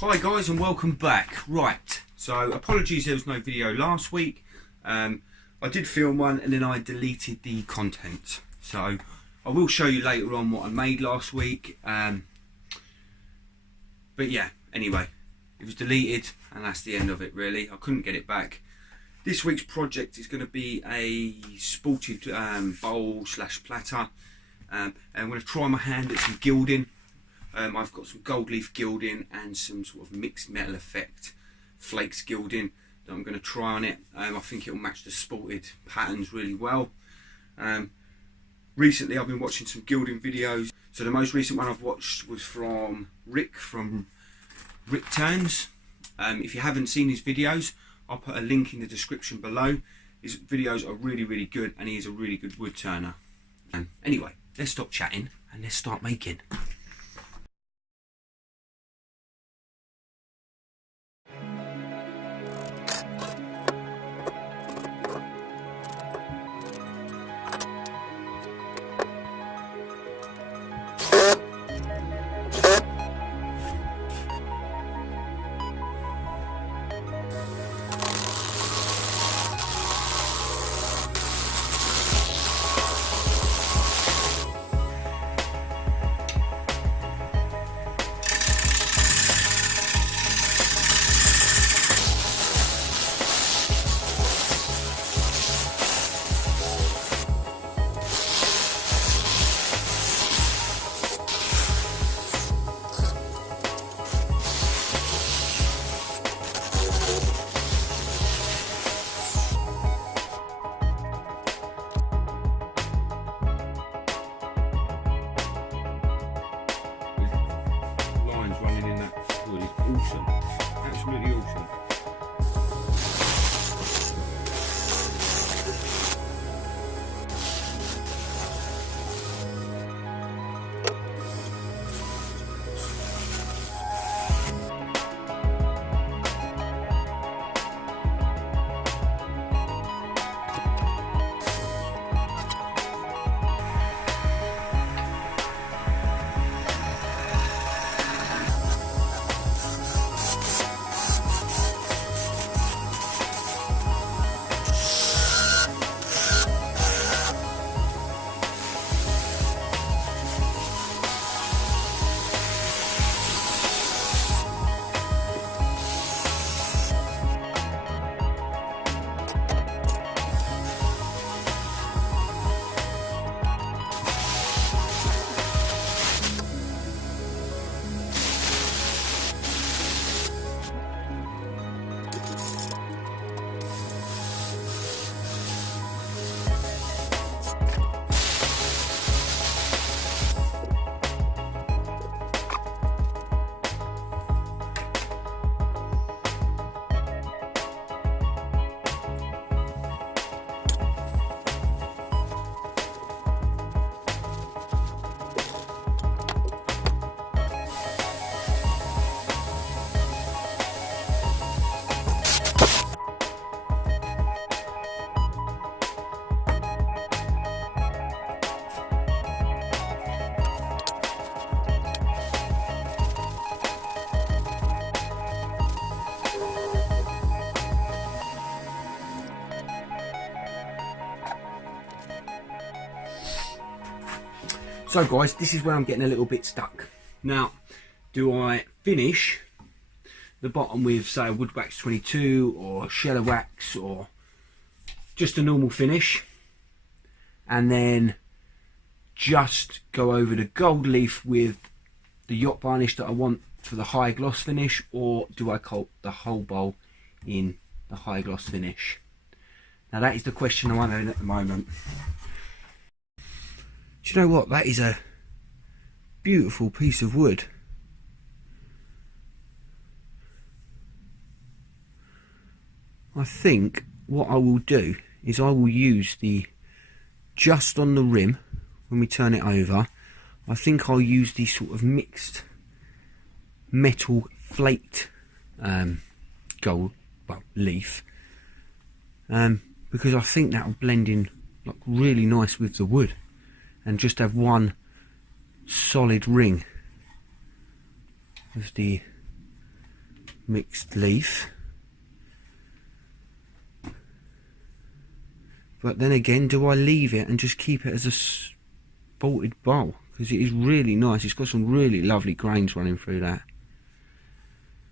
Hi guys and welcome back. Right, so apologies there was no video last week. I did film one and then I deleted the content, so I will show you later on what I made last week. But yeah, anyway, it was deleted and that's the end of it really. I couldn't get it back. This week's project is going to be a spalted bowl slash platter, and I'm going to try my hand at some gilding. I've got some gold leaf gilding and some sort of mixed metal effect flakes gilding that I'm going to try on it. I think it will match the spalted patterns really well. Recently I've been watching some gilding videos. So the most recent one I've watched was from Rick from Woodturning. If you haven't seen his videos, I'll put a link in the description below. His videos are really good and he is a really good wood turner. Anyway, let's stop chatting and let's start making. Running in that wood is awesome, absolutely awesome. So guys, this is where I'm getting a little bit stuck. Now, do I finish the bottom with say a wood wax 22 or sheller wax or just a normal finish and then just go over the gold leaf with the yacht varnish that I want for the high gloss finish, or do I coat the whole bowl in the high gloss finish? Now that is the question I'm having at the moment. Do you know what? That is a beautiful piece of wood. I think what I will do is I will use the just on the rim when we turn it over. I think I'll use the sort of mixed metal flaked gold leaf, because I think that will blend in like really nice with the wood and just have one solid ring of the mixed leaf. But then again, do I leave it and just keep it as a spalted bowl? Because it is really nice. It's got some really lovely grains running through that.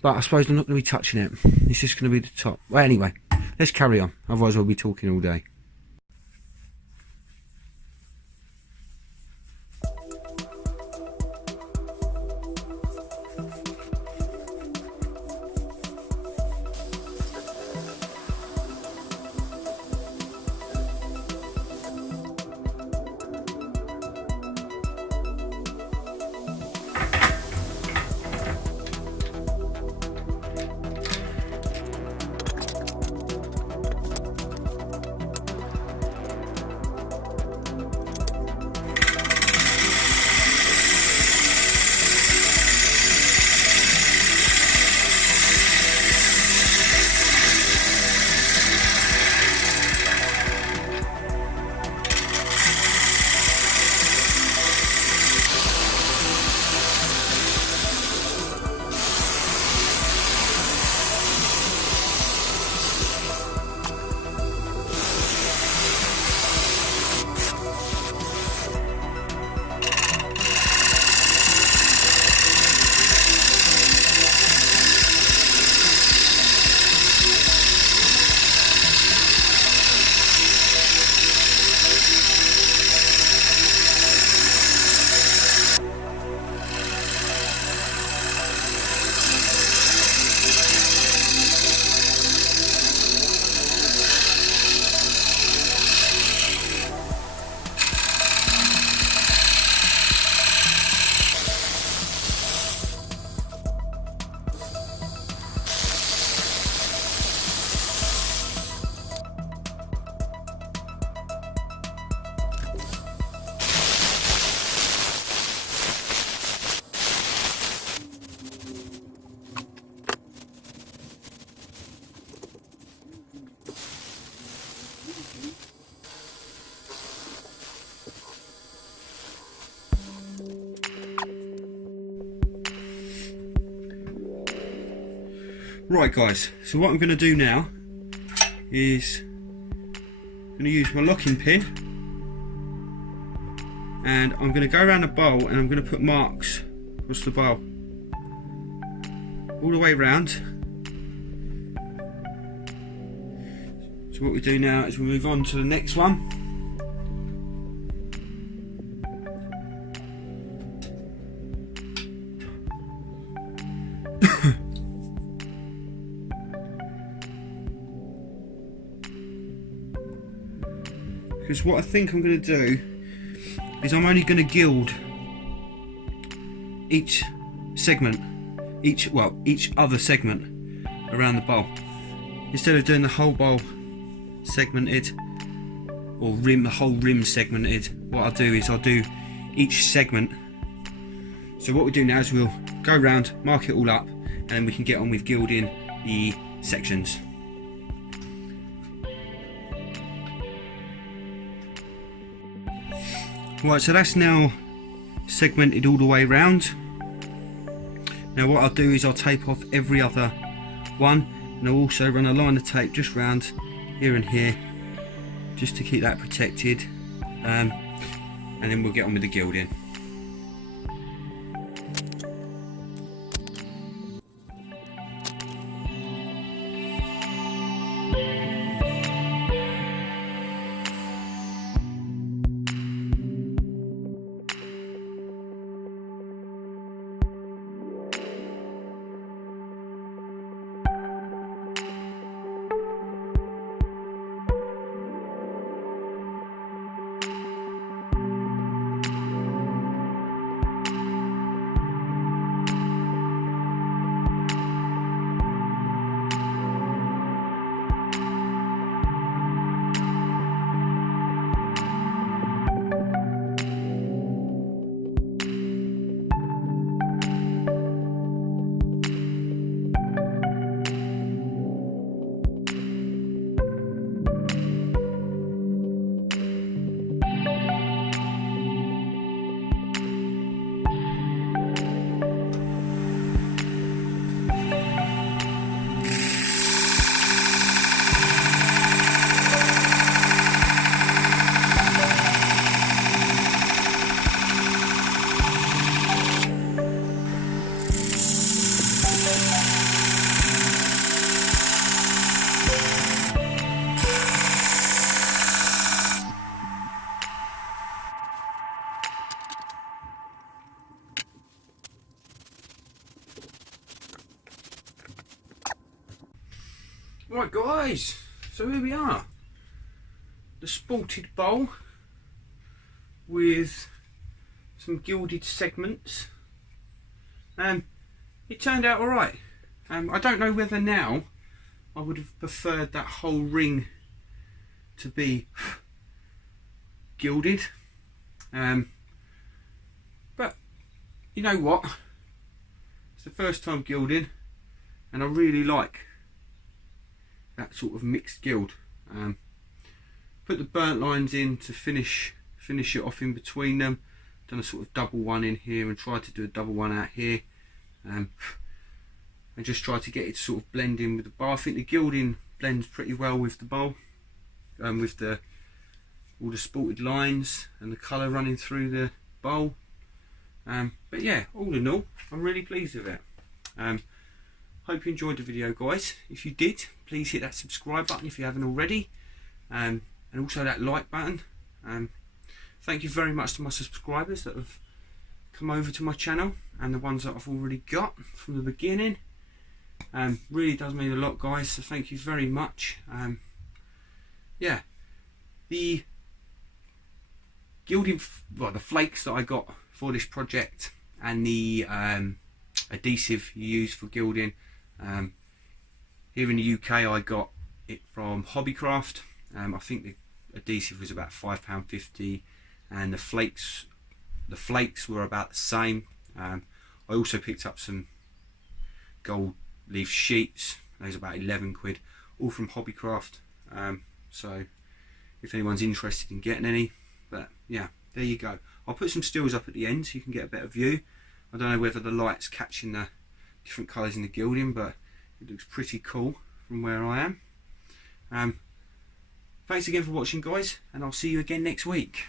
But I suppose I'm not going to be touching it. It's just going to be the top. Well, anyway, let's carry on. Otherwise I'll be talking all day. Right guys, so what I'm going to do now is I'm going to use my locking pin and I'm going to go around the bowl and I'm going to put marks across the bowl all the way around. So what we do now is we move on to the next one. Because what I think I'm going to do is I'm only going to gild each segment, each other segment around the bowl. Instead of doing the whole bowl segmented or the whole rim segmented, what I'll do is I'll do each segment. So what we do now is we'll go around, mark it all up, and then we can get on with gilding the sections. Right, so that's now segmented all the way around. Now what I'll do is I'll tape off every other one, and I'll also run a line of tape just round here and here, just to keep that protected, and then we'll get on with the gilding. Right guys, so here we are, the spalted bowl with some gilded segments. It turned out alright. I don't know whether now I would have preferred that whole ring to be gilded, but you know what, it's the first time gilding and I really like that sort of mixed gild. Put the burnt lines in to finish it off in between them. Done a sort of double one in here and tried to do a double one out here, and just tried to get it to sort of blend in with the bowl. I think the gilding blends pretty well with the bowl, with all the spalted lines and the colour running through the bowl. But yeah, all in all, I'm really pleased with it. Hope you enjoyed the video guys. If you did, please hit that subscribe button if you haven't already, and also that like button. Thank you very much to my subscribers that have come over to my channel and the ones that I've already got from the beginning. Really does mean a lot guys, so thank you very much. Yeah, the gilding, well, the flakes that I got for this project and the adhesive you use for gilding, here in the UK I got it from Hobbycraft. I think the adhesive was about £5.50 and the flakes were about the same. I also picked up some gold leaf sheets, those are about 11 quid, all from Hobbycraft. So if anyone's interested in getting any, but yeah, there you go. I'll put some stills up at the end so you can get a better view. I don't know whether the light's catching the different colours in the gilding, but it looks pretty cool from where I am. Thanks again for watching guys, and I'll see you again next week.